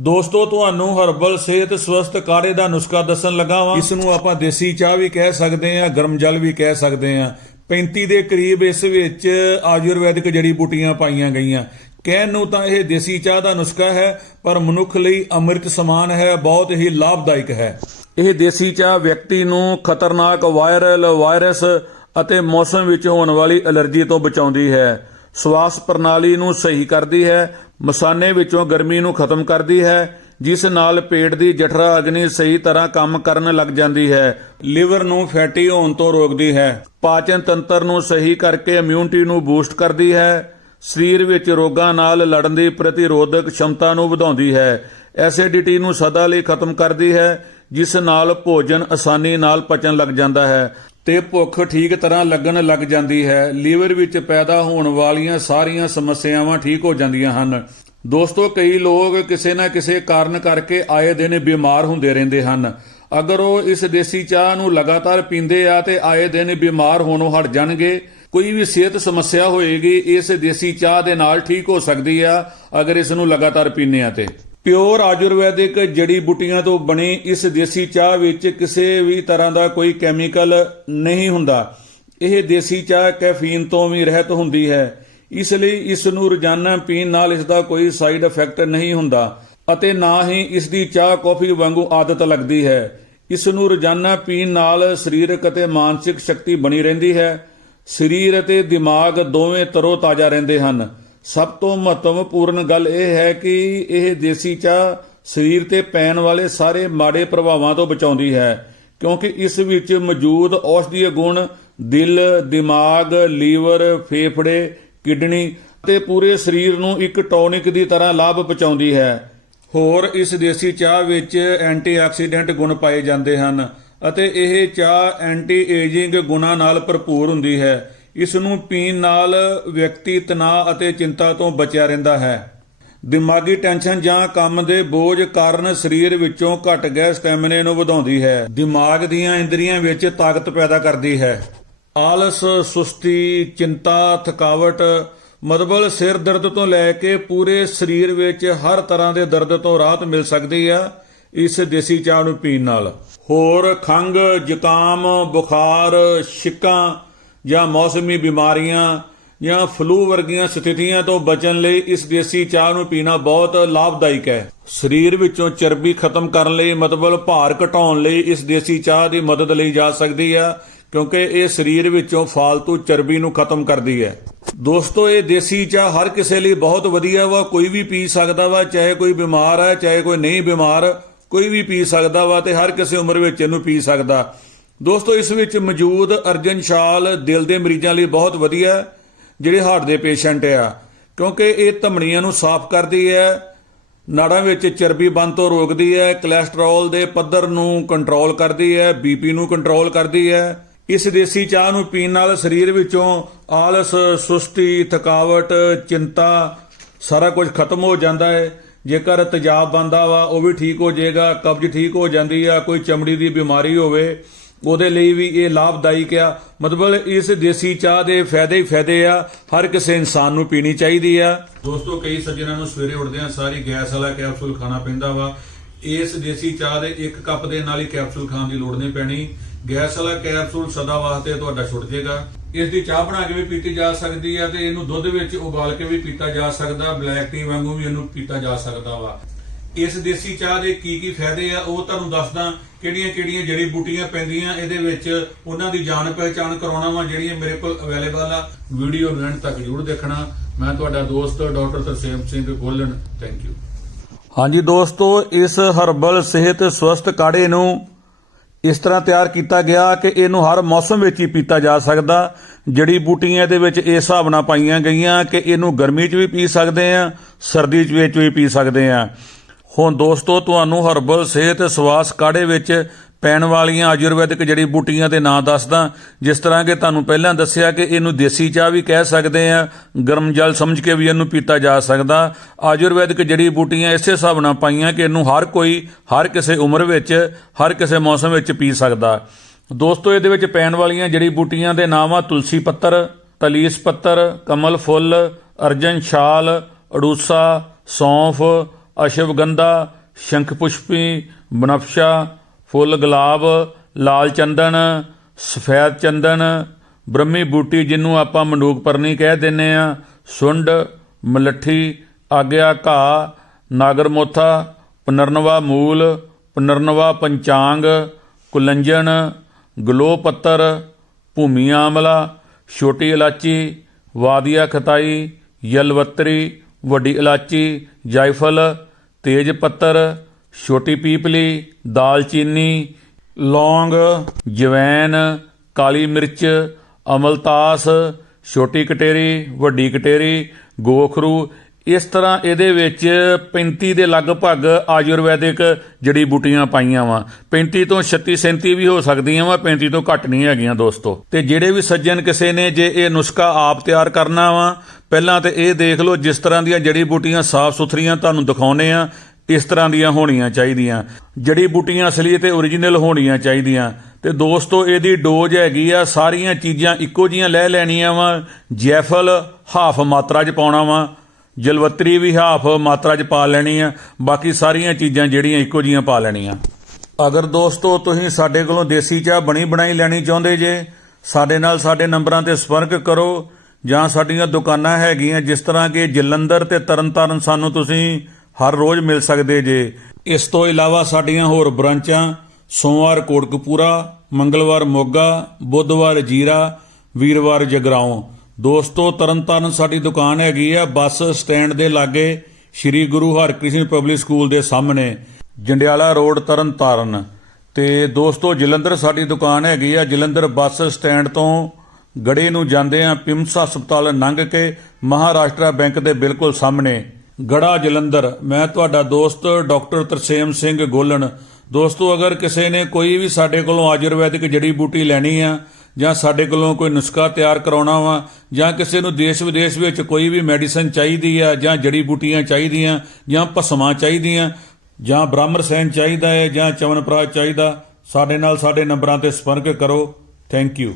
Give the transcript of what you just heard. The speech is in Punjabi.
ਦੋਸਤੋ ਤੁਹਾਨੂੰ ਹਰਬਲ ਸਿਹਤ ਸਵਸਥ ਕਾੜੇ ਦਾ ਨੁਸਖਾ ਦੱਸਣ ਲੱਗਾ ਵਾਂ। ਇਸ ਨੂੰ ਆਪਾਂ ਦੇਸੀ ਚਾਹ ਵੀ ਕਹਿ ਸਕਦੇ ਆ ਗਰਮ ਜਲ ਵੀ ਕਹਿ ਸਕਦੇ ਆ। 35 ਦੇ ਕਰੀਬ ਇਸ ਵਿੱਚ ਆਯੁਰਵੈਦਿਕ ਜੜੀ ਬੂਟੀਆਂ ਪਾਈਆਂ ਗਈਆਂ। ਕਹਿਣ ਨੂੰ ਤਾਂ ਇਹ ਦੇਸੀ ਚਾਹ ਦਾ ਨੁਸਖਾ ਹੈ ਪਰ ਮਨੁੱਖ ਲਈ ਅੰਮ੍ਰਿਤ ਸਮਾਨ ਹੈ ਬਹੁਤ ਹੀ ਲਾਭਦਾਇਕ ਹੈ। ਇਹ ਦੇਸੀ ਚਾਹ ਵਿਅਕਤੀ ਨੂੰ ਖਤਰਨਾਕ ਵਾਇਰਲ ਵਾਇਰਸ ਅਤੇ ਮੌਸਮ ਵਿੱਚ ਹੋਣ ਵਾਲੀ ਅਲਰਜੀ ਤੋਂ ਬਚਾਉਂਦੀ ਹੈ। ਸਵਾਸ ਪ੍ਰਣਾਲੀ ਨੂੰ ਸਹੀ ਕਰਦੀ ਹੈ ਮਸਾਨੇ ਵਿੱਚੋਂ ਗਰਮੀ ਨੂੰ ਖਤਮ ਕਰਦੀ ਹੈ, ਜਿਸ ਨਾਲ ਪੇਟ ਦੀ ਜਠਰਾ ਅਗਨੀ ਸਹੀ ਤਰ੍ਹਾਂ ਕੰਮ ਕਰਨ ਲੱਗ ਜਾਂਦੀ ਹੈ। ਲਿਵਰ ਨੂੰ ਫੈਟੀ ਹੋਣ ਤੋਂ ਰੋਕਦੀ ਹੈ। ਪਾਚਨ ਤੰਤਰ ਨੂੰ ਸਹੀ ਕਰਕੇ ਇਮਿਊਨਿਟੀ ਨੂੰ ਬੂਸਟ ਕਰਦੀ ਹੈ। ਸਰੀਰ ਵਿੱਚ ਰੋਗਾਂ ਨਾਲ ਲੜਨ ਦੀ ਪ੍ਰਤੀਰੋਧਕ ਸ਼ਮਤਾ ਨੂੰ ਵਧਾਉਂਦੀ ਹੈ। ਐਸਿਡਿਟੀ ਨੂੰ ਸਦਾ ਲਈ ਖਤਮ ਕਰਦੀ ਹੈ, ਜਿਸ ਨਾਲ ਭੋਜਨ ਆਸਾਨੀ ਨਾਲ ਪਚਣ ਲੱਗ ਜਾਂਦਾ ਹੈ। ਤੇ ਭੁੱਖ ਠੀਕ ਤਰ੍ਹਾਂ ਲੱਗਣ ਲੱਗ ਜਾਂਦੀ ਹੈ। ਲੀਵਰ ਵਿੱਚ ਪੈਦਾ ਹੋਣ ਵਾਲੀਆਂ ਸਾਰੀਆਂ ਸਮੱਸਿਆਵਾਂ ਠੀਕ ਹੋ ਜਾਂਦੀਆਂ ਹਨ। ਦੋਸਤੋ, ਕਈ ਲੋਕ ਕਿਸੇ ਨਾ ਕਿਸੇ ਕਾਰਨ ਕਰਕੇ ਆਏ ਦਿਨ ਬਿਮਾਰ ਹੁੰਦੇ ਰਹਿੰਦੇ ਹਨ। ਅਗਰ ਉਹ ਇਸ ਦੇਸੀ ਚਾਹ ਨੂੰ ਲਗਾਤਾਰ ਪੀਂਦੇ ਆ ਤੇ ਆਏ ਦਿਨ ਬਿਮਾਰ ਹੋਣੋਂ ਹਟ ਜਾਣਗੇ, ਕੋਈ ਵੀ ਸਿਹਤ ਸਮੱਸਿਆ ਹੋਏਗੀ, ਇਸ ਦੇਸੀ ਚਾਹ ਦੇ ਨਾਲ ਠੀਕ ਹੋ ਸਕਦੀ ਆ ਅਗਰ ਇਸ ਨੂੰ ਲਗਾਤਾਰ ਪੀਂਦੇ ਆ ਤੇ। ਪਿਓਰ ਆਯੁਰਵੈਦਿਕ ਜੜੀ ਬੂਟੀਆਂ ਤੋਂ ਬਣੀ ਇਸ ਦੇਸੀ ਚਾਹ ਵਿੱਚ ਕਿਸੇ ਵੀ ਤਰ੍ਹਾਂ ਦਾ ਕੋਈ ਕੈਮੀਕਲ ਨਹੀਂ ਹੁੰਦਾ। ਇਹ ਦੇਸੀ ਚਾਹ ਕੈਫੀਨ ਤੋਂ ਵੀ ਰਹਿਤ ਹੁੰਦੀ ਹੈ। ਇਸ ਲਈ ਇਸ ਨੂੰ ਰੋਜ਼ਾਨਾ ਪੀਣ ਨਾਲ ਇਸ ਦਾ ਕੋਈ ਸਾਈਡ ਇਫੈਕਟ ਨਹੀਂ ਹੁੰਦਾ ਅਤੇ ਨਾ ਹੀ ਇਸ ਦੀ ਚਾਹ ਕੌਫੀ ਵਾਂਗੂ ਆਦਤ ਲੱਗਦੀ ਹੈ। ਇਸ ਨੂੰ ਰੋਜ਼ਾਨਾ ਪੀਣ ਨਾਲ ਸਰੀਰਕ ਅਤੇ ਮਾਨਸਿਕ ਸ਼ਕਤੀ ਬਣੀ ਰਹਿੰਦੀ ਹੈ। ਸਰੀਰ ਅਤੇ ਦਿਮਾਗ ਦੋਵੇਂ ਤਰੋ ਤਾਜ਼ਾ ਰਹਿੰਦੇ ਹਨ। ਸਭ ਤੋਂ ਮਹੱਤਵਪੂਰਨ ਗੱਲ ਇਹ ਹੈ ਕਿ ਇਹ ਦੇਸੀ ਚਾਹ ਸਰੀਰ ਤੇ ਪੈਣ ਵਾਲੇ ਸਾਰੇ ਮਾੜੇ ਪ੍ਰਭਾਵਾਂ ਤੋਂ ਬਚਾਉਂਦੀ ਹੈ, ਕਿਉਂਕਿ ਇਸ ਵਿੱਚ ਮੌਜੂਦ ਔਸ਼ਧੀय ਗੁਣ ਦਿਲ, ਦਿਮਾਗ, ਲੀਵਰ, ਫੇਫੜੇ, ਕਿਡਨੀ ਤੇ ਪੂਰੇ ਸਰੀਰ ਨੂੰ ਇੱਕ ਟੌਨਿਕ ਦੀ ਤਰ੍ਹਾਂ ਲਾਭ ਪਹੁੰਚਾਉਂਦੀ ਹੈ। ਹੋਰ ਇਸ ਦੇਸੀ ਚਾਹ ਵਿੱਚ ਐਂਟੀਆਕਸੀਡੈਂਟ ਗੁਣ ਪਾਏ ਜਾਂਦੇ ਹਨ ਅਤੇ ਇਹ ਚਾਹ ਐਂਟੀ ਏਜਿੰਗ ਗੁਣਾਂ ਨਾਲ ਭਰਪੂਰ ਹੁੰਦੀ ਹੈ। ਇਸ ਨੂੰ ਪੀਣ ਨਾਲ ਵਿਅਕਤੀ ਤਣਾਅ ਅਤੇ ਚਿੰਤਾ ਤੋਂ ਬਚਿਆ ਰਹਿੰਦਾ ਹੈ। ਦਿਮਾਗੀ ਟੈਨਸ਼ਨ ਜਾਂ ਕੰਮ ਦੇ ਬੋਝ ਕਾਰਨ ਸਰੀਰ ਵਿੱਚੋਂ ਘਟ ਗਏ ਸਟੈਮਿਨੇ ਨੂੰ ਵਧਾਉਂਦੀ ਹੈ। ਦਿਮਾਗ ਦੀਆਂ ਇੰਦਰੀਆਂ ਵਿੱਚ ਤਾਕਤ ਪੈਦਾ ਕਰਦੀ ਹੈ। ਆਲਸ, ਸੁਸਤੀ, ਚਿੰਤਾ, ਥਕਾਵਟ ਮਤਲਬ ਸਿਰ ਦਰਦ ਤੋਂ ਲੈ ਕੇ ਪੂਰੇ ਸਰੀਰ ਵਿੱਚ ਹਰ ਤਰ੍ਹਾਂ ਦੇ ਦਰਦ ਤੋਂ ਰਾਹਤ ਮਿਲ ਸਕਦੀ ਆ ਇਸ ਦੇਸੀ ਚਾਹ ਨੂੰ ਪੀਣ ਨਾਲ। ਹੋਰ ਖੰਗ ਜ਼ੁਕਾਮ, ਬੁਖਾਰ, ਛਿੱਕਾਂ ਜਾਂ ਮੌਸਮੀ ਬਿਮਾਰੀਆਂ ਜਾਂ ਫਲੂ ਵਰਗੀਆਂ ਸਥਿਤੀਆਂ ਤੋਂ ਬਚਣ ਲਈ ਇਸ ਦੇਸੀ ਚਾਹ ਨੂੰ ਪੀਣਾ ਬਹੁਤ ਲਾਭਦਾਇਕ ਹੈ। ਸਰੀਰ ਵਿੱਚੋਂ ਚਰਬੀ ਖਤਮ ਕਰਨ ਲਈ ਮਤਲਬ ਭਾਰ ਘਟਾਉਣ ਲਈ ਇਸ ਦੇਸੀ ਚਾਹ ਦੀ ਮਦਦ ਲਈ ਜਾ ਸਕਦੀ ਆ, ਕਿਉਂਕਿ ਇਹ ਸਰੀਰ ਵਿੱਚੋਂ ਫਾਲਤੂ ਚਰਬੀ ਨੂੰ ਖਤਮ ਕਰਦੀ ਹੈ। ਦੋਸਤੋ, ਇਹ ਦੇਸੀ ਚਾਹ ਹਰ ਕਿਸੇ ਲਈ ਬਹੁਤ ਵਧੀਆ ਵਾ, ਕੋਈ ਵੀ ਪੀ ਸਕਦਾ ਵਾ, ਚਾਹੇ ਕੋਈ ਬਿਮਾਰ ਹੈ ਚਾਹੇ ਕੋਈ ਨਹੀਂ ਬਿਮਾਰ, ਕੋਈ ਵੀ ਪੀ ਸਕਦਾ ਵਾ ਤੇ ਹਰ ਕਿਸੇ ਉਮਰ ਵਿੱਚ ਇਹਨੂੰ ਪੀ ਸਕਦਾ। ਦੋਸਤੋ, ਇਸ ਵਿੱਚ ਮੌਜੂਦ ਅਰਜਨ ਛਾਲ ਦਿਲ ਦੇ ਮਰੀਜ਼ਾਂ ਲਈ ਬਹੁਤ ਵਧੀਆ ਹੈ ਜਿਹੜੇ ਹਾਰਟ ਦੇ ਪੇਸ਼ੈਂਟ ਆ, ਕਿਉਂਕਿ ਇਹ ਧਮਣੀਆਂ ਨੂੰ ਸਾਫ਼ ਕਰਦੀ ਹੈ, ਨਾੜਾਂ ਵਿੱਚ ਚਰਬੀ ਬੰਦ ਤੋਂ ਰੋਕਦੀ ਹੈ ਕੋਲੇਸਟ੍ਰੋਲ ਦੇ ਪੱਧਰ ਨੂੰ ਕੰਟਰੋਲ ਕਰਦੀ ਹੈ ਬੀਪੀ ਨੂੰ ਕੰਟਰੋਲ ਕਰਦੀ ਹੈ। ਇਸ ਦੇਸੀ ਚਾਹ ਨੂੰ ਪੀਣ ਨਾਲ ਸਰੀਰ ਵਿੱਚੋਂ ਆਲਸ, ਸੁਸਤੀ, ਥਕਾਵਟ, ਚਿੰਤਾ, ਸਾਰਾ ਕੁਝ ਖਤਮ ਹੋ ਜਾਂਦਾ ਹੈ। ਜੇਕਰ ਤੇਜ਼ਾਬ ਬੰਦਾ ਵਾ, ਉਹ ਵੀ ਠੀਕ ਹੋ ਜਾਏਗਾ, ਕਬਜ਼ ਠੀਕ ਹੋ ਜਾਂਦੀ ਆ, ਕੋਈ ਚਮੜੀ ਦੀ ਬਿਮਾਰੀ ਹੋਵੇ ਉਹਦੇ ਲਈ ਵੀ ਇਹ ਲਾਭਦਾਇਕ ਆ। ਮਤਲਬ ਇਸ ਦੇਸੀ ਚਾਹ ਦੇ ਫਾਇਦੇ ਹੀ ਫਾਇਦੇ ਆ। ਹਰ ਕਿਸੇ ਇਨਸਾਨ ਨੂੰ ਪੀਣੀ ਚਾਹੀਦੀ ਆ। ਦੋਸਤੋ, ਕਈ ਸੱਜਣਾਂ ਨੂੰ ਸਵੇਰੇ ਉੱਠਦਿਆਂ ਸਾਰੀ ਗੈਸ ਵਾਲਾ ਕੈਪਸੂਲ ਖਾਣਾ ਪੈਂਦਾ ਵਾ। ਇਸ ਦੇਸੀ ਚਾਹ ਦੇ ਇੱਕ ਕੱਪ ਦੇ ਨਾਲ ਹੀ ਕੈਪਸੂਲ ਖਾਣ ਦੀ ਲੋੜ ਨਹੀਂ ਪੈਣੀ। ਗੈਸ ਵਾਲਾ ਕੈਪਸੂਲ ਸਦਾ ਵਾਸਤੇ ਤੁਹਾਡਾ ਛੁੱਟ ਜਾਏਗਾ। ਇਸ ਦੀ ਚਾਹ ਬਣਾ ਕੇ ਵੀ ਪੀਤੀ ਜਾ ਸਕਦੀ ਆ ਤੇ ਇਹਨੂੰ ਦੁੱਧ ਵਿੱਚ ਉਬਾਲ ਕੇ ਵੀ ਪੀਤਾ ਜਾ ਸਕਦਾ। ਬਲੈਕ ਟੀ ਵਾਂਗੂ ਵੀ ਇਹਨੂੰ ਪੀਤਾ ਜਾ ਸਕਦਾ ਵਾ। ਇਸ ਦੇਸੀ ਚਾਹ ਦੇ ਕੀ ਕੀ ਫਾਇਦੇ ਆ, ਉਹ ਤੁਹਾਨੂੰ ਦੱਸਦਾ ਕਿਹੜੀਆਂ ਕਿਹੜੀਆਂ ਜੜੀ ਬੂਟੀਆਂ ਪੈਂਦੀਆਂ, ਇਹਦੇ ਵਿੱਚ ਉਹਨਾਂ ਦੀ ਜਾਣ ਪਹਿਚਾਣ ਕਰਾਉਣਾ ਵਾ, ਜਿਹੜੀਆਂ ਮੇਰੇ ਕੋਲ ਅਵੇਲੇਬਲ ਆ। ਵੀਡੀਓ ਨੂੰ ਤੱਕ ਜ਼ਰੂਰ ਦੇਖਣਾ। ਮੈਂ ਤੁਹਾਡਾ ਦੋਸਤ doctor Tarsem Singh Golan. Thank you ਹਾਂਜੀ ਦੋਸਤੋ, ਇਸ ਹਰਬਲ ਸਿਹਤ ਸਵਸਥ ਕਾੜੇ ਨੂੰ ਇਸ ਤਰ੍ਹਾਂ ਤਿਆਰ ਕੀਤਾ ਗਿਆ ਕਿ ਇਹਨੂੰ ਹਰ ਮੌਸਮ ਵਿੱਚ ਹੀ ਪੀਤਾ ਜਾ ਸਕਦਾ। ਜੜੀ ਬੂਟੀਆਂ ਇਹਦੇ ਵਿੱਚ ਇਸ ਹਿਸਾਬ ਨਾਲ ਪਾਈਆਂ ਗਈਆਂ ਕਿ ਇਹਨੂੰ ਗਰਮੀ 'ਚ ਵੀ ਪੀ ਸਕਦੇ ਆ, ਸਰਦੀ 'ਚ ਵਿੱਚ ਵੀ ਪੀ ਸਕਦੇ ਆ। ਹੁਣ ਦੋਸਤੋ, ਤੁਹਾਨੂੰ ਹਰਬਲ ਸਿਹਤ ਸਵਾਸ ਕਾੜੇ ਵਿੱਚ ਪੈਣ ਵਾਲੀਆਂ ਆਯੁਰਵੈਦਿਕ ਜੜੀ ਬੂਟੀਆਂ ਦੇ ਨਾਂ ਦੱਸਦਾ। ਜਿਸ ਤਰ੍ਹਾਂ ਕਿ ਤੁਹਾਨੂੰ ਪਹਿਲਾਂ ਦੱਸਿਆ ਕਿ ਇਹਨੂੰ ਦੇਸੀ ਚਾਹ ਵੀ ਕਹਿ ਸਕਦੇ ਆ, ਗਰਮ ਜਲ ਸਮਝ ਕੇ ਵੀ ਇਹਨੂੰ ਪੀਤਾ ਜਾ ਸਕਦਾ। ਆਯੁਰਵੈਦਿਕ ਜੜੀ ਬੂਟੀਆਂ ਇਸੇ ਹਿਸਾਬ ਨਾਲ ਪਾਈਆਂ ਕਿ ਇਹਨੂੰ ਹਰ ਕੋਈ, ਹਰ ਕਿਸੇ ਉਮਰ ਵਿੱਚ, ਹਰ ਕਿਸੇ ਮੌਸਮ ਵਿੱਚ ਪੀ ਸਕਦਾ। ਦੋਸਤੋ, ਇਹਦੇ ਵਿੱਚ ਪੈਣ ਵਾਲੀਆਂ ਜੜੀ ਬੂਟੀਆਂ ਦੇ ਨਾਮ ਆ ਤੁਲਸੀ ਪੱਤਰ, ਤਲੀਸ ਪੱਤਰ, ਕਮਲ ਫੁੱਲ, ਅਰਜਨ ਛਾਲ, ਅੜੂਸਾ, ਸੌਂਫ ਅਸ਼ਵਗੰਧਾ ਸ਼ੰਖ ਪੁਸ਼ਪੀ, ਬਨਫਸ਼ਾ, ਫੁੱਲ ਗੁਲਾਬ, ਲਾਲ ਚੰਦਨ, ਸਫੈਦ ਚੰਦਨ, ਬ੍ਰਹਮੀ ਬੂਟੀ ਜਿਹਨੂੰ ਆਪਾਂ ਮੰਡੂਕ ਪਰਨੀ ਕਹਿ ਦਿੰਨੇ ਆ, ਸੁੰਡ, ਮਲੱਠੀ, ਆਗਿਆ ਘਾ ਨਾਗਰ ਮੋਥਾ ਪੁਨਰਨਵਾ ਮੂਲ, ਪਨਰਨਵਾ ਪੰਚਾਂਗ, ਕੁਲੰਜਣ ਗਲੋ ਪੱਤਰ ਭੂਮੀ ਆਮਲਾ, ਛੋਟੀ ਇਲਾਚੀ, ਵਾਦੀਆ ਖਤਾਈ, ਯਲਵਤਰੀ, ਵੱਡੀ ਇਲਾਚੀ, ਜਾਇਫਲ ਤੇਜ ਪੱਤਰ, ਛੋਟੀ ਪੀਪਲੀ ਦਾਲਚੀਨੀ ਲੌਂਗ ਜਵੈਨ ਕਾਲੀ ਮਿਰਚ ਅਮਲਤਾਸ ਛੋਟੀ ਕਟੇਰੀ, ਵੱਡੀ ਕਟੇਰੀ, ਗੋਖਰੂ। ਇਸ ਤਰ੍ਹਾਂ ਇਹਦੇ ਵਿੱਚ 35 ਦੇ ਲਗਭਗ ਆਯੁਰਵੈਦਿਕ ਜੜੀ ਬੂਟੀਆਂ ਪਾਈਆਂ ਵਾ। 35 ਤੋਂ 36 37 ਵੀ ਹੋ ਸਕਦੀਆਂ ਵਾ 35 ਤੋਂ ਘੱਟ ਨਹੀਂ ਹੈਗੀਆਂ ਦੋਸਤੋ। ਤੇ ਜਿਹੜੇ ਵੀ ਸੱਜਣ ਕਿਸੇ ਨੇ ਜੇ ਇਹ ਨੁਸਖਾ ਆਪ ਤਿਆਰ ਕਰਨਾ ਵਾ ਪਹਿਲਾਂ ਤੇ ਇਹ ਦੇਖ ਲਓ, ਜਿਸ ਤਰ੍ਹਾਂ ਦੀਆਂ ਜੜੀ ਬੂਟੀਆਂ ਸਾਫ਼ ਸੁਥਰੀਆਂ ਤੁਹਾਨੂੰ ਦਿਖਾਉਨੇ ਆ, ਇਸ ਤਰ੍ਹਾਂ ਦੀਆਂ ਹੋਣੀਆਂ ਚਾਹੀਦੀਆਂ। ਜੜੀ ਬੂਟੀਆਂ ਅਸਲੀ ਤੇ ਓਰੀਜਨਲ ਹੋਣੀਆਂ ਚਾਹੀਦੀਆਂ। ਤੇ ਦੋਸਤੋ, ਇਹਦੀ ਡੋਜ਼ ਹੈਗੀ ਆ, ਸਾਰੀਆਂ ਚੀਜ਼ਾਂ ਇੱਕੋ ਜੀਆਂ ਲੈ ਲੈਣੀਆਂ ਵਾ, ਜੈਫਲ ਹਾਫ ਮਾਤਰਾ 'ਚ ਪਾਉਣਾ ਵਾ, ਜਲਵੱਤਰੀ ਵੀ ਹਾਫ ਮਾਤਰਾ 'ਚ ਪਾ ਲੈਣੀ ਆ, ਬਾਕੀ ਸਾਰੀਆਂ ਚੀਜ਼ਾਂ ਜਿਹੜੀਆਂ ਇੱਕੋ ਜੀਆਂ ਪਾ ਲੈਣੀਆਂ। ਅਗਰ ਦੋਸਤੋ, ਤੁਸੀਂ ਸਾਡੇ ਕੋਲੋਂ ਦੇਸੀ ਚਾਹ ਬਣੀ ਬਣਾਈ ਲੈਣੀ ਚਾਹੁੰਦੇ ਜੇ, ਸਾਡੇ ਨਾਲ ਸਾਡੇ ਨੰਬਰਾਂ ਤੇ ਸੰਪਰਕ ਕਰੋ ਜਾਂ ਸਾਡੀਆਂ ਦੁਕਾਨਾਂ ਹੈਗੀਆਂ ਜਿਸ ਤਰ੍ਹਾਂ ਕਿ ਜਲੰਧਰ ਤੇ ਤਰਨਤਾਰਨ ਸਾਨੂੰ ਤੁਸੀਂ ਹਰ ਰੋਜ਼ ਮਿਲ ਸਕਦੇ ਜੇ। ਇਸ ਤੋਂ ਇਲਾਵਾ ਸਾਡੀਆਂ ਹੋਰ ਬ੍ਰਾਂਚਾਂ ਸੋਮਵਾਰ ਕੋਟਕਪੂਰਾ, ਮੰਗਲਵਾਰ ਮੋਗਾ, ਬੁੱਧਵਾਰ ਜੀਰਾ, ਵੀਰਵਾਰ ਜਗਰਾਉਂ। ਦੋਸਤੋ, ਤਰਨਤਾਰਨ ਸਾਡੀ ਦੁਕਾਨ ਹੈਗੀ ਆ, ਬੱਸ ਸਟੈਂਡ ਦੇ ਲਾਗੇ ਸ੍ਰੀ ਗੁਰੂ ਹਰਕ੍ਰਿਸ਼ਨ ਪਬਲਿਕ ਸਕੂਲ ਦੇ ਸਾਹਮਣੇ, ਜੰਡਿਆਲਾ ਰੋਡ, ਤਰਨਤਾਰਨ। ਤੇ ਦੋਸਤੋ, ਜਲੰਧਰ ਸਾਡੀ ਦੁਕਾਨ ਹੈਗੀ ਆ, ਜਲੰਧਰ ਬੱਸ ਸਟੈਂਡ ਤੋਂ ਗੜੇ ਨੂੰ ਜਾਂਦੇ ਆ ਪਿੰਮਸ ਹਸਪਤਾਲ ਲੰਘ ਕੇ ਮਹਾਰਾਸ਼ਟਰ ਬੈਂਕ ਦੇ ਬਿਲਕੁਲ ਸਾਹਮਣੇ। ਗੜਾ ਜਲੰਧਰ, ਮੈਂ ਤੁਹਾਡਾ ਦੋਸਤ ਡਾਕਟਰ ਤਰਸੇਮ ਸਿੰਘ ਗੋਲਣ। ਦੋਸਤੋ, ਅਗਰ ਕਿਸੇ ਨੇ ਕੋਈ ਵੀ ਸਾਡੇ ਕੋਲੋਂ ਆਯੁਰਵੈਦਿਕ ਜੜੀ ਬੂਟੀ ਲੈਣੀ ਆ, ਜਾਂ ਸਾਡੇ ਕੋਲੋਂ ਕੋਈ ਨੁਸਖਾ ਤਿਆਰ ਕਰਾਉਣਾ ਵਾ, ਜਾਂ ਕਿਸੇ ਨੂੰ ਦੇਸ਼ ਵਿਦੇਸ਼ ਵਿੱਚ ਕੋਈ ਵੀ ਮੈਡੀਸਨ ਚਾਹੀਦੀ ਆ, ਜਾਂ ਜੜੀ ਬੂਟੀਆਂ ਚਾਹੀਦੀਆਂ, ਜਾਂ ਭਸਮਾਂ ਚਾਹੀਦੀਆਂ, ਜਾਂ ਬ੍ਰਾਹਮਰ ਸੈਨ ਚਾਹੀਦਾ ਹੈ, ਜਾਂ ਚਵਨਪ੍ਰਾਸ਼ ਚਾਹੀਦਾ, ਸਾਡੇ ਨਾਲ ਸਾਡੇ ਨੰਬਰਾਂ ਤੇ ਸੰਪਰਕ ਕਰੋ। Thank you